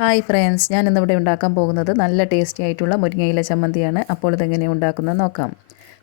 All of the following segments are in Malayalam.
ഹായ് ഫ്രണ്ട്സ് ഞാൻ ഇന്നിവിടെ ഉണ്ടാക്കാൻ പോകുന്നത് നല്ല ടേസ്റ്റി ആയിട്ടുള്ള മുരിങ്ങയില ചമ്മന്തിയാണ്. അപ്പോൾ ഇതെങ്ങനെ ഉണ്ടാക്കുന്നത് നോക്കാം.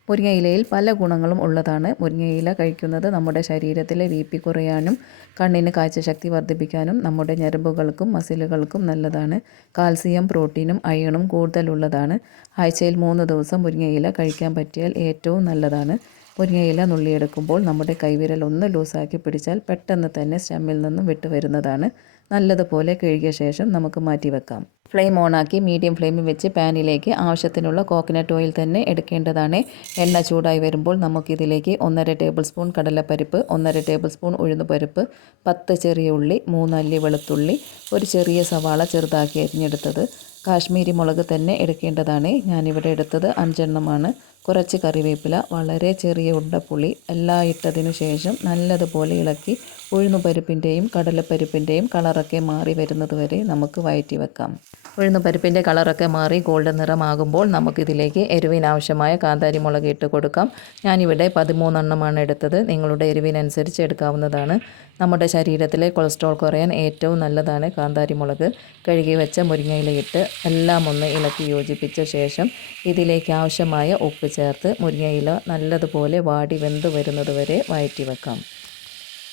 മുരിങ്ങയിലയിൽ പല ഗുണങ്ങളും ഉള്ളതാണ്. മുരിങ്ങയില കഴിക്കുന്നത് നമ്മുടെ ശരീരത്തിലെ ബി പി കുറയാനും കണ്ണിന് കാഴ്ചശക്തി വർദ്ധിപ്പിക്കാനും നമ്മുടെ ഞരമ്പുകൾക്കും മസിലുകൾക്കും നല്ലതാണ്. കാൽസ്യം പ്രോട്ടീനും അയണും കൂടുതലുള്ളതാണ്. ആഴ്ചയിൽ മൂന്ന് ദിവസം മുരിങ്ങയില കഴിക്കാൻ പറ്റിയാൽ ഏറ്റവും നല്ലതാണ്. മുരിങ്ങയില നുള്ളിയെടുക്കുമ്പോൾ നമ്മുടെ കൈവിരൽ ഒന്ന് ലൂസാക്കി പിടിച്ചാൽ പെട്ടെന്ന് തന്നെ സ്റ്റമ്മിൽ നിന്നും വിട്ടു വരുന്നതാണ്. നല്ലതുപോലെ കഴുകിയ ശേഷം നമുക്ക് മാറ്റി വെക്കാം. ഫ്ലെയിം ഓണാക്കി മീഡിയം ഫ്ലെയിമിൽ വെച്ച് പാനിലേക്ക് ആവശ്യത്തിനുള്ള കോക്കനട്ട് ഓയിൽ തന്നെ എടുക്കേണ്ടതാണ്. എണ്ണ ചൂടായി വരുമ്പോൾ നമുക്കിതിലേക്ക് ഒന്നര ടേബിൾ സ്പൂൺ കടലപ്പരിപ്പ് ഒന്നര ടേബിൾ സ്പൂൺ ഉഴുന്ന് പരിപ്പ് പത്ത് ചെറിയ ഉള്ളി മൂന്നല്ലി വെളുത്തുള്ളി ഒരു ചെറിയ സവാള ചെറുതാക്കി അരിഞ്ഞെടുത്തത്. കാശ്മീരി മുളക് തന്നെ എടുക്കേണ്ടതാണ്. ഞാനിവിടെ എടുത്തത് അഞ്ചെണ്ണമാണ്. കുറച്ച് കറിവേപ്പില വളരെ ചെറിയ ഉണ്ടപ്പുളി എല്ലാം ഇട്ടതിനു ശേഷം നല്ലതുപോലെ ഇളക്കി ഉഴുന്നുപരിപ്പിന്റെയും കടലപ്പരിപ്പിന്റെയും കളറൊക്കെ മാറി വരുന്നത് വരെ നമുക്ക് വയറ്റി വെക്കാം ഉഴുന്നുപരിപ്പിന്റെ കളറൊക്കെ മാറി ഗോൾഡൻ നിറമാകുമ്പോൾ നമുക്കിതിലേക്ക് എരിവിനാവശ്യമായ കാന്താരി മുളക് ഇട്ട് കൊടുക്കാം. ഞാനിവിടെ പതിമൂന്നെണ്ണമാണ് എടുത്തത്. നിങ്ങളുടെ എരിവിനനുസരിച്ച് എടുക്കാവുന്നതാണ്. നമ്മുടെ ശരീരത്തിലെ കൊളസ്ട്രോൾ കുറയാൻ ഏറ്റവും നല്ലതാണ് കാന്താരി മുളക് കഴുകി വെച്ച മുരിങ്ങയിലയിട്ട് എല്ലാം ഒന്ന് ഇളക്കി യോജിപ്പിച്ച ശേഷം ഇതിലേക്ക് ആവശ്യമായ ഉപ്പ് ചേർത്ത് മുരിങ്ങയില നല്ലതുപോലെ വാടി വെന്ത് വരുന്നത് വരെ വഴറ്റി വെക്കാം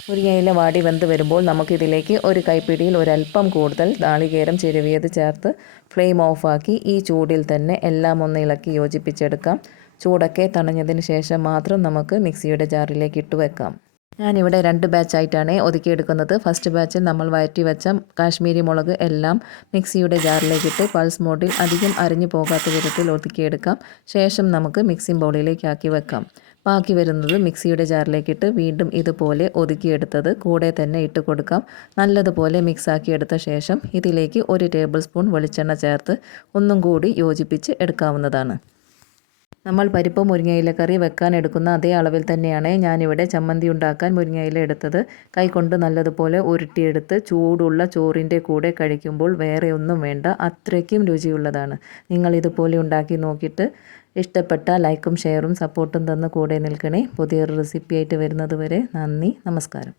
മുരിങ്ങയില വാടി വെന്ത് വരുമ്പോൾ നമുക്കിതിലേക്ക് ഒരു കൈപ്പിടിയിൽ ഒരല്പം കൂടുതൽ നാളികേരം ചെരുവിയത് ചേർത്ത് ഫ്ലെയിം ഓഫാക്കി ഈ ചൂടിൽ തന്നെ എല്ലാം ഒന്ന് ഇളക്കി യോജിപ്പിച്ചെടുക്കാം. ചൂടൊക്കെ തണഞ്ഞതിന് ശേഷം മാത്രം നമുക്ക് മിക്സിയുടെ ജാറിലേക്ക് ഇട്ട് വെക്കാം. ഞാനിവിടെ രണ്ട് ബാച്ചായിട്ടാണ് ഒതുക്കിയെടുക്കുന്നത്. ഫസ്റ്റ് ബാച്ചിൽ നമ്മൾ വയറ്റി വെച്ച കാശ്മീരി മുളക് എല്ലാം മിക്സിയുടെ ജാറിലേക്ക് ഇട്ട് പൾസ് മോഡിൽ അധികം അരിഞ്ഞു പോകാത്ത വിധത്തിൽ ഒതുക്കിയെടുക്കാം. ശേഷം നമുക്ക് മിക്സിംഗ് ബൗളിലേക്ക് ആക്കി വെക്കാം. ബാക്കി വരുന്നത് മിക്സിയുടെ ജാറിലേക്കിട്ട് വീണ്ടും ഇതുപോലെ ഒതുക്കിയെടുത്തത് കൂടെ തന്നെ ഇട്ട് കൊടുക്കാം. നല്ലതുപോലെ മിക്സാക്കി എടുത്ത ശേഷം ഇതിലേക്ക് ഒരു ടേബിൾ സ്പൂൺ വെളിച്ചെണ്ണ ചേർത്ത് ഒന്നും കൂടി യോജിപ്പിച്ച് എടുക്കാവുന്നതാണ്. നമ്മൾ പരിപ്പ് മുരിങ്ങയില കറി വെക്കാൻ എടുക്കുന്ന അതേ അളവിൽ തന്നെയാണ് ഞാനിവിടെ ചമ്മന്തി ഉണ്ടാക്കാൻ മുരിങ്ങയില എടുത്തത്. കൈകൊണ്ട് നല്ലതുപോലെ ഉരുട്ടിയെടുത്ത് ചൂടുള്ള ചോറിന്റെ കൂടെ കഴിക്കുമ്പോൾ വേറെ ഒന്നും വേണ്ട അത്രയ്ക്കും രുചിയുള്ളതാണ്. നിങ്ങൾ ഇതുപോലെ ഉണ്ടാക്കി നോക്കിയിട്ട് ഇഷ്ടപ്പെട്ട ലൈക്കും ഷെയറും സപ്പോർട്ടും തന്ന് കൂടെ നിൽക്കണേ. പുതിയൊരു റെസിപ്പി ആയിട്ട് വരുന്നത് വരെ നന്ദി നമസ്കാരം.